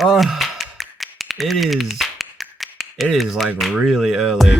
Oh, it is. It is like really early.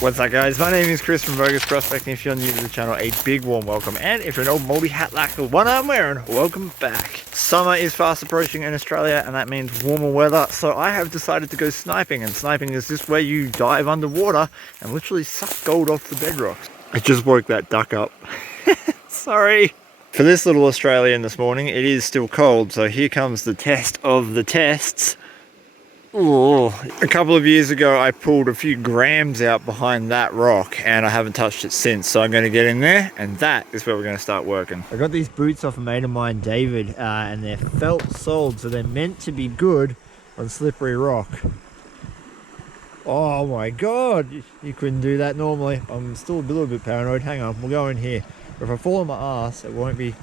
What's up, guys? My name is Chris from Vo-Gus Prospecting. If you're new to the channel, a big warm welcome, and if you're an old moldy hat like the one I'm wearing, welcome back. Summer is fast approaching in Australia, and that means warmer weather, so I have decided to go sniping. And sniping is just where you dive underwater and literally suck gold off the bedrock. I just woke that duck up. Sorry. For this little Australian this morning, it is still cold, so here comes the test of the tests. Ooh. A couple of years ago I pulled a few grams out behind that rock and I haven't touched it since, so I'm going to get in there and that is where we're going to start working. I got these boots off a mate of mine, David, and they're felt soled, so they're meant to be good on slippery rock. Oh my god, you couldn't do that normally. I'm still a little bit paranoid. Hang on, we'll go in here. But if I fall on my ass, it won't be...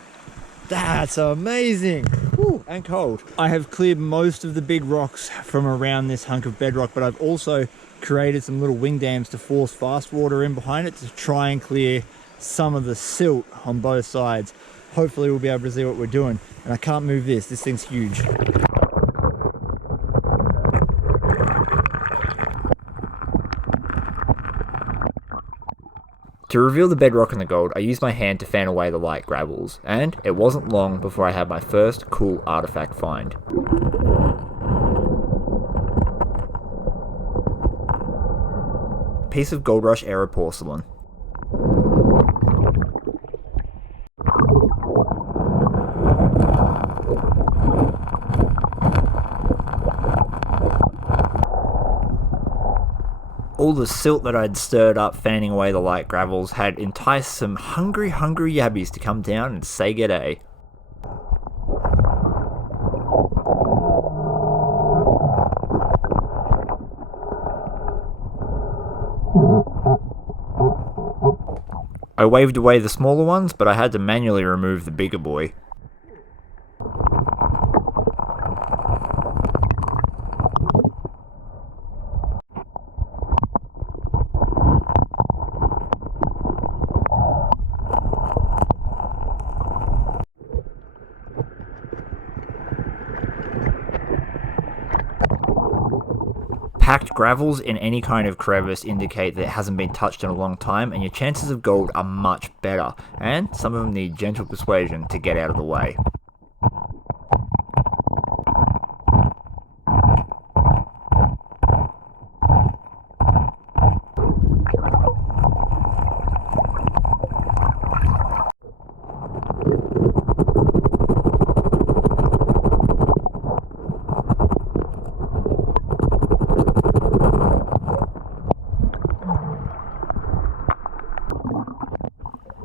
That's amazing! Woo, and cold. I have cleared most of the big rocks from around this hunk of bedrock, but I've also created some little wing dams to force fast water in behind it to try and clear some of the silt on both sides. Hopefully we'll be able to see what we're doing. And I can't move this thing's huge. To reveal the bedrock and the gold, I used my hand to fan away the light gravels, and it wasn't long before I had my first cool artifact find. Piece of Gold Rush era porcelain. All the silt that I'd stirred up fanning away the light gravels had enticed some hungry yabbies to come down and say g'day. I waved away the smaller ones, but I had to manually remove the bigger boy. Packed gravels in any kind of crevice indicate that it hasn't been touched in a long time, and your chances of gold are much better, and some of them need gentle persuasion to get out of the way.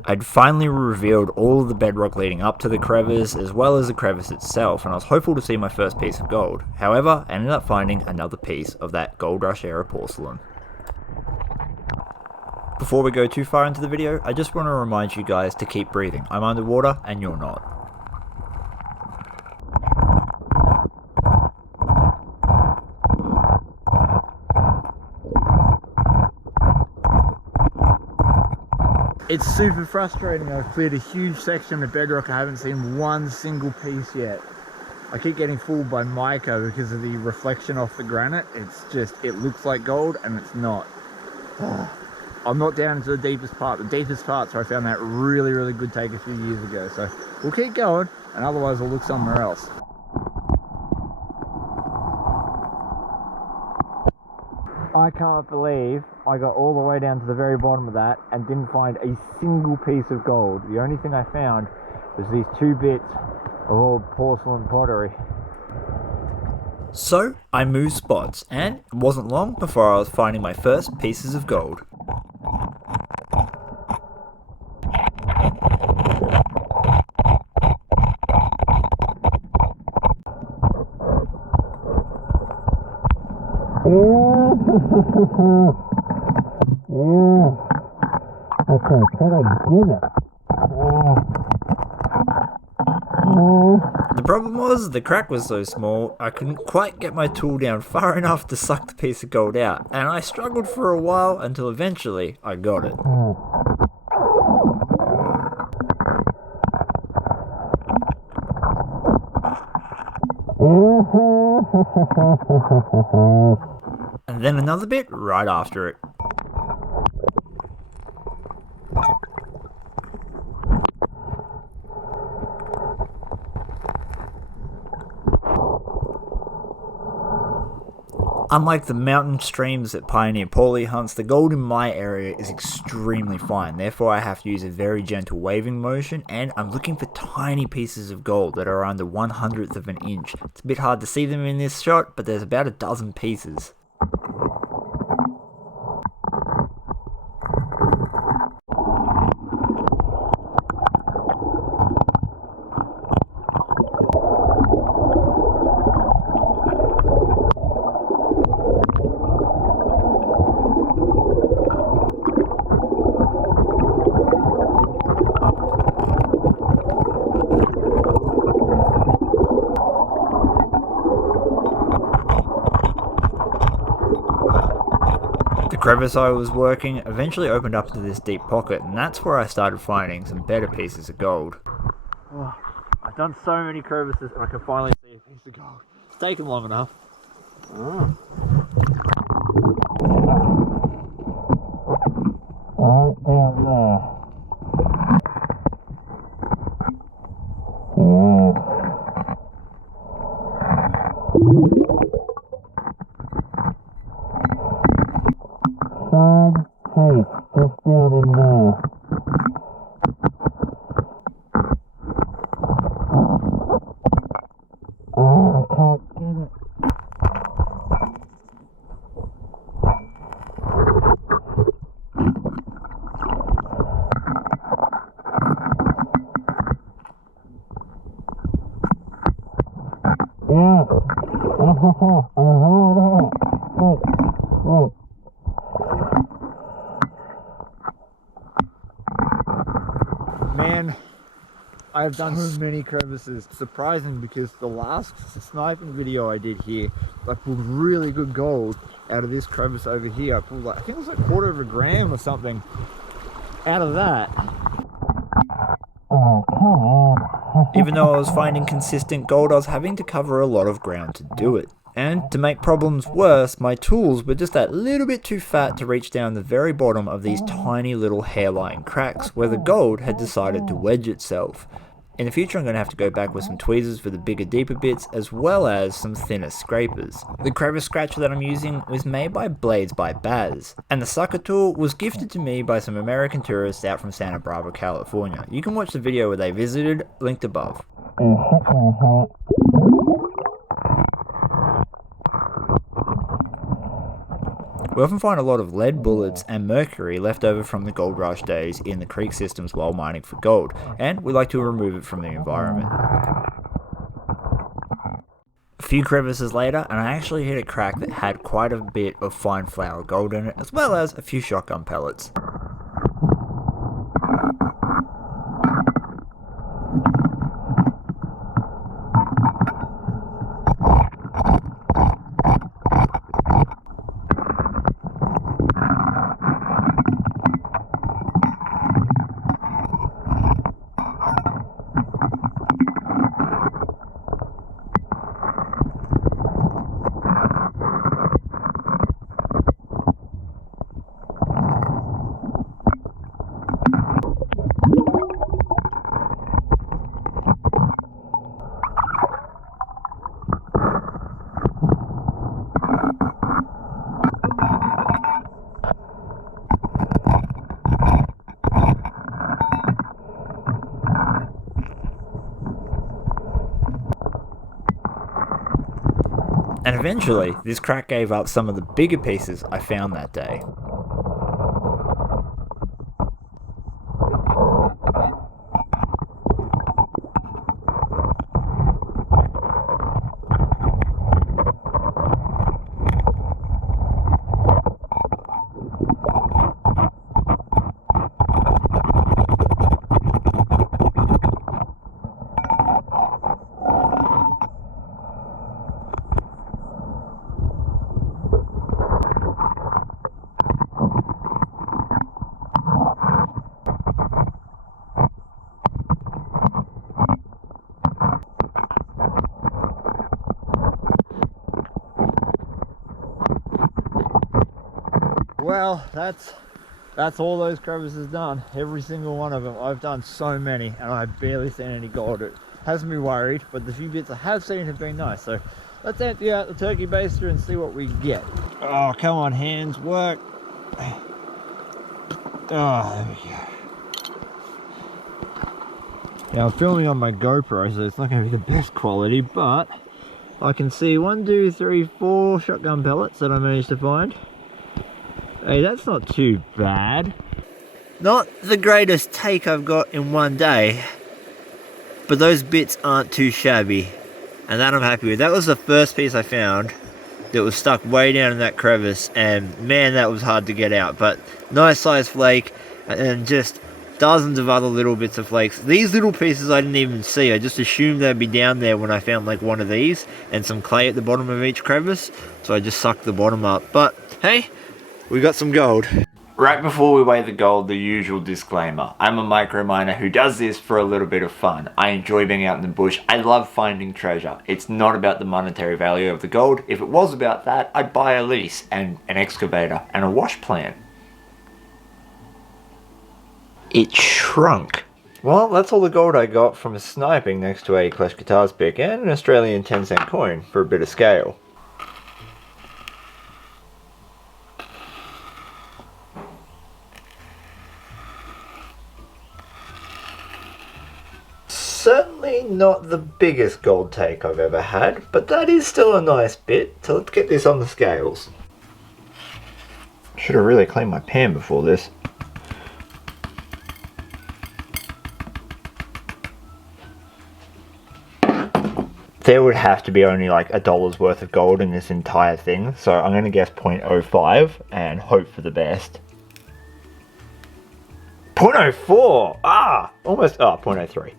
I'd finally revealed all of the bedrock leading up to the crevice, as well as the crevice itself, and I was hopeful to see my first piece of gold. However, I ended up finding another piece of that Gold Rush era porcelain. Before we go too far into the video, I just want to remind you guys to keep breathing. I'm underwater, and you're not. It's super frustrating. I've cleared a huge section of bedrock. I haven't seen one single piece yet. I keep getting fooled by mica because of the reflection off the granite. It's just, it looks like gold and it's not. I'm not down into the deepest part. The deepest part's where I found that really good take a few years ago. So we'll keep going, and otherwise we'll look somewhere else. I can't believe I got all the way down to the very bottom of that and didn't find a single piece of gold. The only thing I found was these two bits of old porcelain pottery. So I moved spots, and it wasn't long before I was finding my first pieces of gold. Okay, can I get it? The problem was, the crack was so small, I couldn't quite get my tool down far enough to suck the piece of gold out, and I struggled for a while until eventually I got it. And then another bit right after it. Unlike the mountain streams that pioneer Paulie hunts, the gold in my area is extremely fine, therefore I have to use a very gentle waving motion, and I'm looking for tiny pieces of gold that are under 1/100th of an inch. It's a bit hard to see them in this shot, but there's about a dozen pieces. The crevice I was working eventually opened up to this deep pocket, and that's where I started finding some better pieces of gold. Oh, I've done so many crevices and I can finally see a piece of gold. It's taken long enough. Oh. Right down there. Hey, just down in there. Oh, I can't get it. Yeah. Oh. Man, I've done so many crevices. Surprising, because the last sniping video I did here, I pulled really good gold out of this crevice over here. I pulled like, I think it was like 1/4 of a gram or something out of that. Even though I was finding consistent gold, I was having to cover a lot of ground to do it. And to make problems worse, my tools were just that little bit too fat to reach down the very bottom of these tiny little hairline cracks where the gold had decided to wedge itself. In the future I'm going to have to go back with some tweezers for the bigger, deeper bits, as well as some thinner scrapers. The crevice scratcher that I'm using was made by Blades by Baz, and the sucker tool was gifted to me by some American tourists out from Santa Barbara, California. You can watch the video where they visited, linked above. We often find a lot of lead bullets and mercury left over from the gold rush days in the creek systems while mining for gold, and we like to remove it from the environment. A few crevices later, and I actually hit a crack that had quite a bit of fine flour gold in it, as well as a few shotgun pellets. And eventually, this crack gave up some of the bigger pieces I found that day. Well, that's all those crevices done. Every single one of them. I've done so many and I've barely seen any gold. It has me worried, but the few bits I have seen have been nice. So let's empty out the turkey baster and see what we get. Oh, come on, hands, work. Oh, there we go. Now I'm filming on my GoPro, so it's not going to be the best quality, but I can see 1, 2, 3, 4 shotgun pellets that I managed to find. Hey, that's not too bad. Not the greatest take I've got in one day, but those bits aren't too shabby, and that I'm happy with. That was the first piece I found that was stuck way down in that crevice, and man, that was hard to get out. But nice size flake, and just dozens of other little bits of flakes. These little pieces I didn't even see. I just assumed they'd be down there when I found like one of these and some clay at the bottom of each crevice, so I just sucked the bottom up. But hey, we got some gold. Right before we weigh the gold, the usual disclaimer. I'm a micro miner who does this for a little bit of fun. I enjoy being out in the bush. I love finding treasure. It's not about the monetary value of the gold. If it was about that, I'd buy a lease and an excavator and a wash plant. It shrunk. Well, that's all the gold I got from sniping next to a Clash Guitars pick and an Australian 10-cent coin for a bit of scale. Certainly not the biggest gold take I've ever had, but that is still a nice bit, so let's get this on the scales. Should have really cleaned my pan before this. There would have to be only like $1 worth of gold in this entire thing, so I'm going to guess 0.05 and hope for the best. 0.04! Almost, 0.03.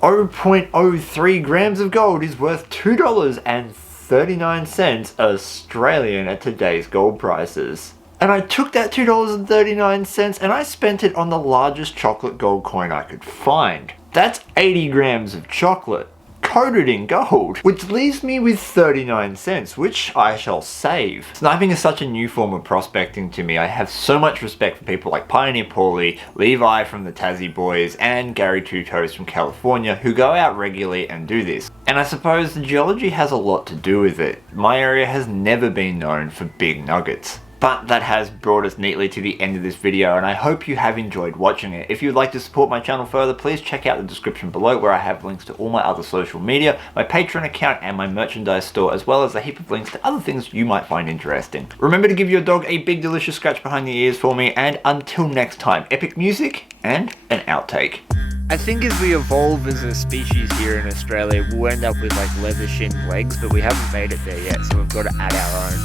0.03 grams of gold is worth $2.39 Australian at today's gold prices. And I took that $2.39 and I spent it on the largest chocolate gold coin I could find. That's 80 grams of chocolate, coated in gold, which leaves me with 39 cents, which I shall save. Sniping is such a new form of prospecting to me. I have so much respect for people like Pioneer Paulie, Levi from the Tassie Boys, and Gary Two Toes from California, who go out regularly and do this. And I suppose the geology has a lot to do with it. My area has never been known for big nuggets. But that has brought us neatly to the end of this video, and I hope you have enjoyed watching it. If you'd like to support my channel further, please check out the description below where I have links to all my other social media, my Patreon account and my merchandise store, as well as a heap of links to other things you might find interesting. Remember to give your dog a big delicious scratch behind the ears for me, and until next time, epic music and an outtake. I think as we evolve as a species here in Australia, we'll end up with like leather shin legs, but we haven't made it there yet, so we've got to add our own.